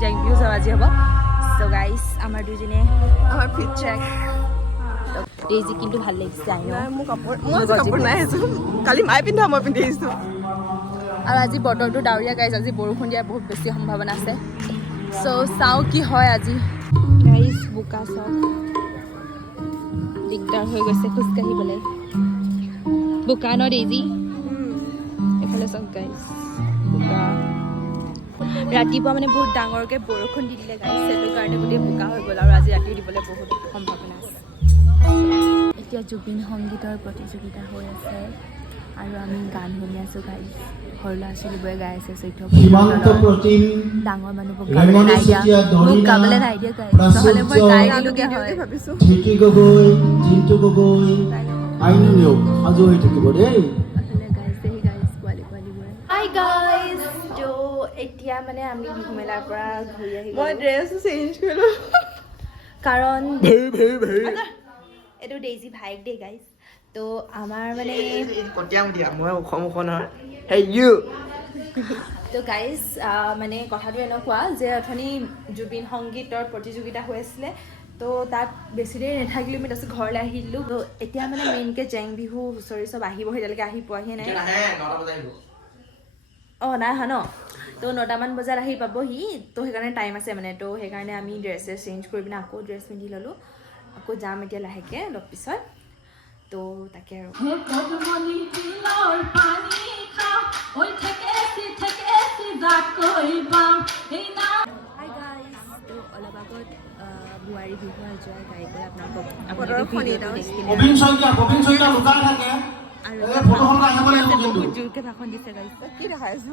জেং বিহু চাওঁ আজি হ'ব। চ' গাইজ আমাৰ দুজনে আমাৰ ফিট ট্ৰেক ডেইজি কিন্তু ভাল লাগিছে। মোৰ কাপোৰ নাই কালি মায়ে পিন্ধা মই পিন্ধি আহিছোঁ। আৰু আজি বতৰটো ডাৱৰীয়া গাইজ, আজি বৰষুণ দিয়াৰ বহুত বেছি সম্ভাৱনা আছে। চ' চাওঁ কি হয় আজি। গাইজ বোকা চাওক, দিগদাৰ হৈ গৈছে খোজকাঢ়িবলৈ। বোকা ন ডেইজি? এইফালে চাওক গাইজ বোকা। ৰাতিপুৱা মানে বহুত ডাঙৰকৈ বৰষুণ দি দিলে গাইজ, সেইটো কাৰণে গোটেই বোকা হৈ গ'ল আৰু আজি ৰাতিও দিবলৈ বহুত সম্ভাৱনা আছে। এতিয়া জুবিন সংগীতৰ প্ৰতিযোগিতা হৈ আছে আৰু আমি গান শুনি আছোঁ গাইজ। সৰু ল'ৰা ছোৱালীবোৰে গাই আছে, ডাঙৰ মানুহবোৰ গাবলৈ নাই দিয়া, মোক গাবলৈ নাই দিয়া গাইজ, নহ'লে মই গাই দিলোঁগৈ হয় ভাবিছোঁ। হাই গাইজ, এতিয়া মানে আমি বিহু মেলাৰ পৰা ঘূৰি আহি মই ড্ৰেছ চেঞ্জ কৰিলোঁ কাৰণ এইটো ডেইজি ভাইক দেই গাইজ। তো আমাৰ মানে তো গাইজ মানে কথাটো এনেকুৱা যে অথনি জুবিন সংগীতৰ প্ৰতিযোগিতা হৈ আছিলে, তো তাত বেছি দেৰি নাথাকিলোঁ, আমি তাৰপিছত ঘৰলৈ আহি দিলোঁ। তো এতিয়া মানে মেইনকৈ জেং বিহু হুঁচৰি চব আহিব, এতিয়ালৈকে আহি পোৱাহি নাই। অঁ নাই অহা ন? তো 9টামান বজাত আহি পাবহি, তো সেইকাৰণে টাইম আছে মানে। তো সেইকাৰণে আমি ড্ৰেছ চেঞ্জ কৰি পিনে আকৌ ড্ৰেছ পিন্ধি ল'লোঁ, আকৌ যাম এতিয়া লাহেকৈ অলপ পিছত। তো তাকে আৰু অলপ আগত বোৱাৰী বিহু যোৱা গাড়ী কৰি বহুত জোৰকৈ ভাষণ দিছে গাইছে। কি দেখাই আছো?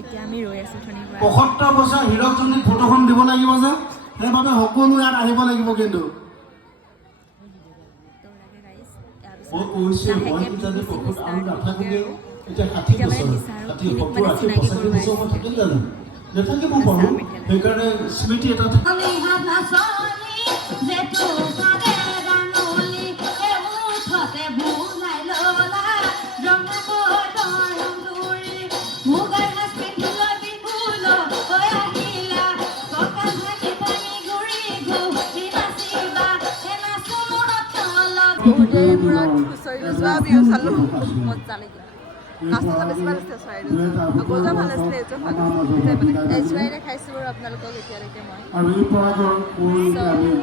এতিয়া আমি ৰৈ আছো ধনীৰ পৰা 75 বছৰ হীৰকজনীক ফটোখন দিব লাগিব যে, সেইবাবে সকলো ইয়াত আহিব লাগিব। কিন্তু সেইকাৰণে স্মৃতি এটা বহুতেই মূৰত হুঁচৰি যোৱা বিহু চালোঁ, মজা লাগিলে। নাচটো বেছি ভাল আছিলে, চৰাইদেউ আগৰযোৱা ভাল আছিলে, এইযোৰ ভাল আছিলে। এইযোৰাই দেখাইছোঁ বাৰু আপোনালোকক এতিয়ালৈকে মই।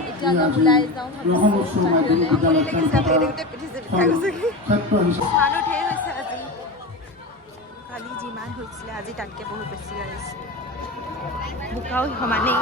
এতিয়া অলপ ওলাই যাওঁ ভাবিছোঁ বাহিৰলৈ। আমনি লাগিছে, গোটেই পিঠি বিষাই গৈছেগৈ। মানুহ ঢেৰ হৈছে আজি, কালি যিমান হৈছিলে আজি তাতকৈ বহুত বেছি হৈছে। বোকাও সমানেই।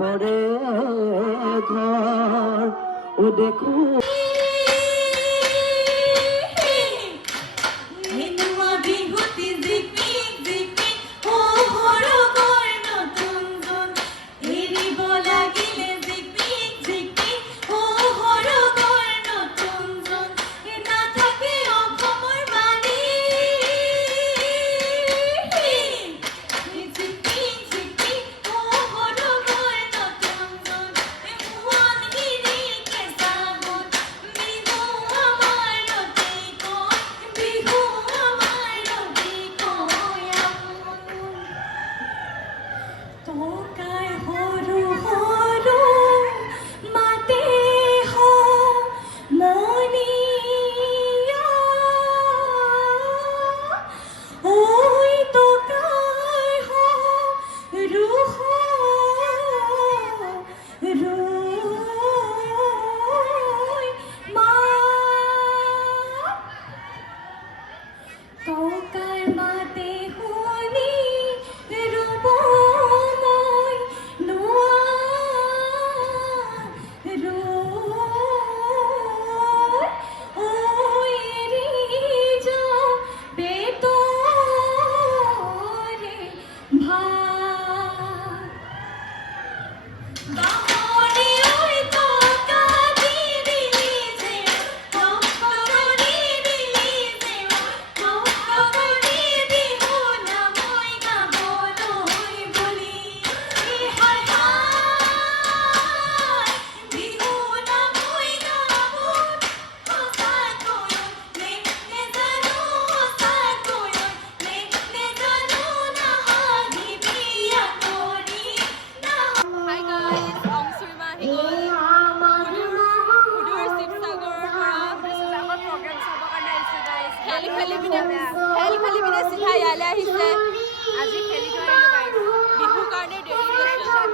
বৰে ঘৰ ও দেখো ইয়ালৈ আহিছে আজি খেলি থৈ আহিলোঁ গাইছ বিহুৰ কাৰণে ডেডিকেশ্যন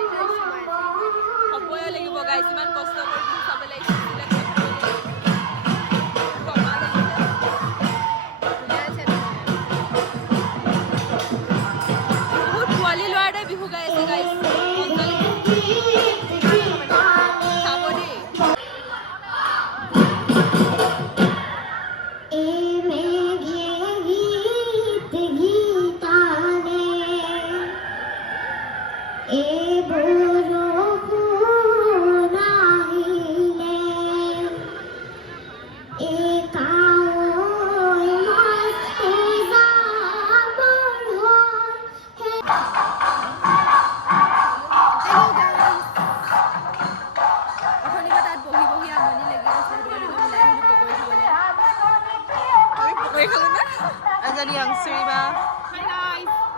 হ'বই লাগিব গাইছ ইমান কষ্ট কৰি বিহু চাব লাগিছে বহুত পোৱালি ল'ৰা এটাই বিহু গাই আছে গাইছ চাব দেই এজনী অংশুৰিবা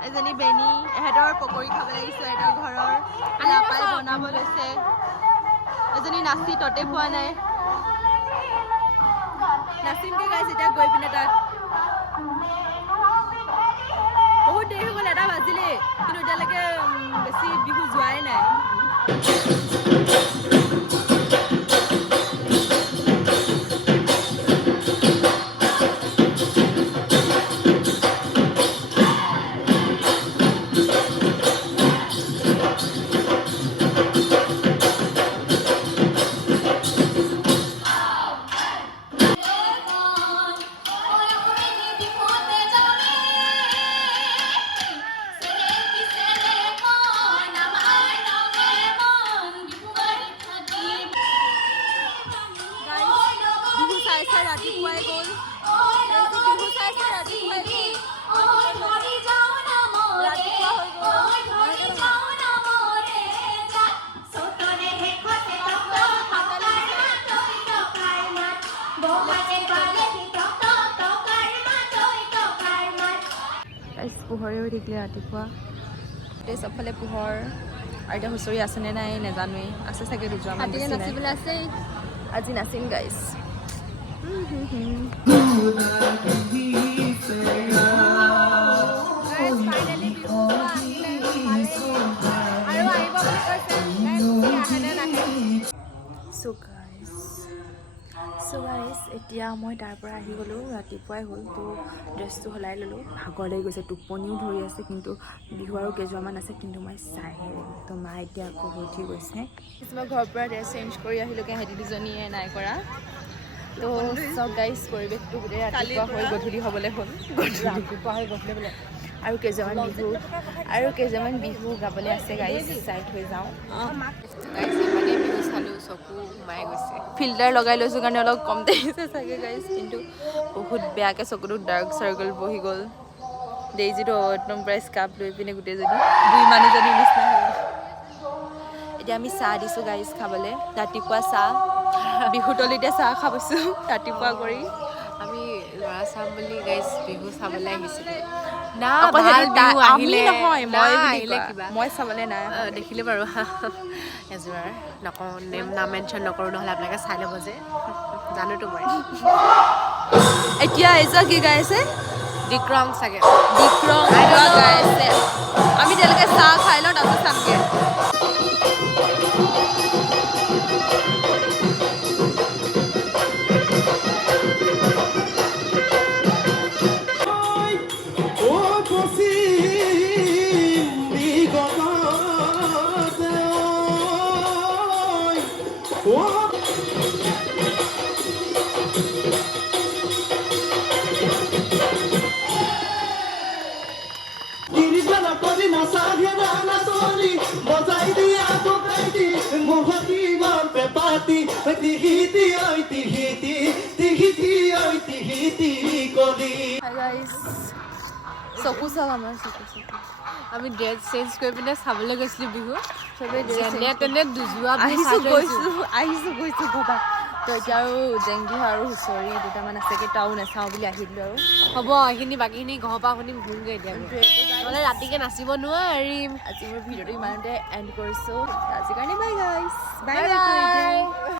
এজনী বেনী এহেঁতৰ পকৰি খাব লাগিছে এহেঁতৰ ঘৰৰ নাপাই বনাব লৈছে এজনী নাচি ততে পোৱা নাই নাচিমকে গাইছে এতিয়া গৈ পিনে তাত বহুত দেৰি হৈ গ'ল 1টা বাজিলে কিন্তু এতিয়ালৈকে বেছি বিহু যোৱাই নাই ৰাতিপুৱাই গ'ল বিহু চাইছে ৰাতিপুৱাই ৰাতিপুৱা হৈ পোহৰে হৈ থাকিলে ৰাতিপুৱা এতিয়া চবফালে পোহৰ আৰু এতিয়া হুঁচৰি আছেনে নাই নাজানোৱেই আছে চাগে দুজনমান নাচিবলৈ আছে আজি নাচিম গাইছ এতিয়া মই তাৰ পৰা আহি গ'লোঁ ৰাতিপুৱাই হ'ল তো ড্ৰেছটো সলাই ল'লোঁ ভাগৰ লাগি গৈছে টোপনিও ধৰি আছে কিন্তু বিহু আৰু কেইযোৰমান আছে কিন্তু মই চাইহে তো মা এতিয়া আকৌ উঠি গৈছে মই ঘৰৰ পৰা ড্ৰেছ চেঞ্জ কৰি আহিলোঁগৈ সিহঁতি দুজনীয়ে নাই কৰা তো চব গাইছ পৰিৱেশটো গোটেই ৰাতিপুৱা হৈ গধূলি হ'বলৈ হ'ল ৰাতিপুৱা হৈ গধূলি বোলে আৰু কেইজনমান বিহু গাবলৈ আছে গাইছ চাই থৈ যাওঁ গাইছ ইমানেই বিহু চালোঁ চকু সোমাই গৈছে ফিল্টাৰ লগাই লৈছোঁ কাৰণে অলপ কম দেখিছে চাগে গাইছ কিন্তু বহুত বেয়াকৈ চকুটোত ডাৰ্ক চাৰ্কল বহি গ'ল ডেইজিটো একদম প্ৰায় স্কাৰ্ফ লৈ পিনে গোটেইজনী দুই মানুহজনীৰ নিচিনা হ'ল এতিয়া আমি চাহ দিছোঁ গাইছ খাবলৈ ৰাতিপুৱা চাহ বিহুতলিতে চাহ খাবছোঁ ৰাতিপুৱা কৰি আমি ল'ৰা চাম বুলি গাইছ বিহু চাবলৈ আহিছিলোঁ না মই চাবলৈ নাই দেখিলোঁ বাৰু এযোৰ নকওঁ নাম মেনশ্যন নকৰোঁ নহ'লে আপোনালোকে চাই ল'ব যে জানোতো মই এতিয়া এযোৰ কি গাইছে ডিক্ৰং চাগে ডিক্ৰং গাইছে আমি তেওঁলোকে চাহ খাই লওঁ তাৰপিছত চামগৈ চকু চাওক আমাৰ চকু আমি ড্ৰেছ চেঞ্জ কৰি পিনে চাবলৈ গৈছিলোঁ বিহু চবেই যেনে তেনে দুযোৱা গৈছোঁ ঘৰপা তো এতিয়া আৰু জেংবিহু আৰু হুঁচৰি দুটামান আছে কেইটাও নাচাওঁ বুলি আহিলোঁ আৰু হ'ব এইখিনি বাকীখিনি ঘৰৰ পৰা শুনিম ঘূৰোঁগৈ এতিয়া নহ'লে ৰাতিকৈ নাচিব নোৱাৰিম আজি মোৰ ভিডিঅ'টো ইমানতে এণ্ড কৰিছোঁ আজিৰ কাৰণে বাই গাইছ বাই বাই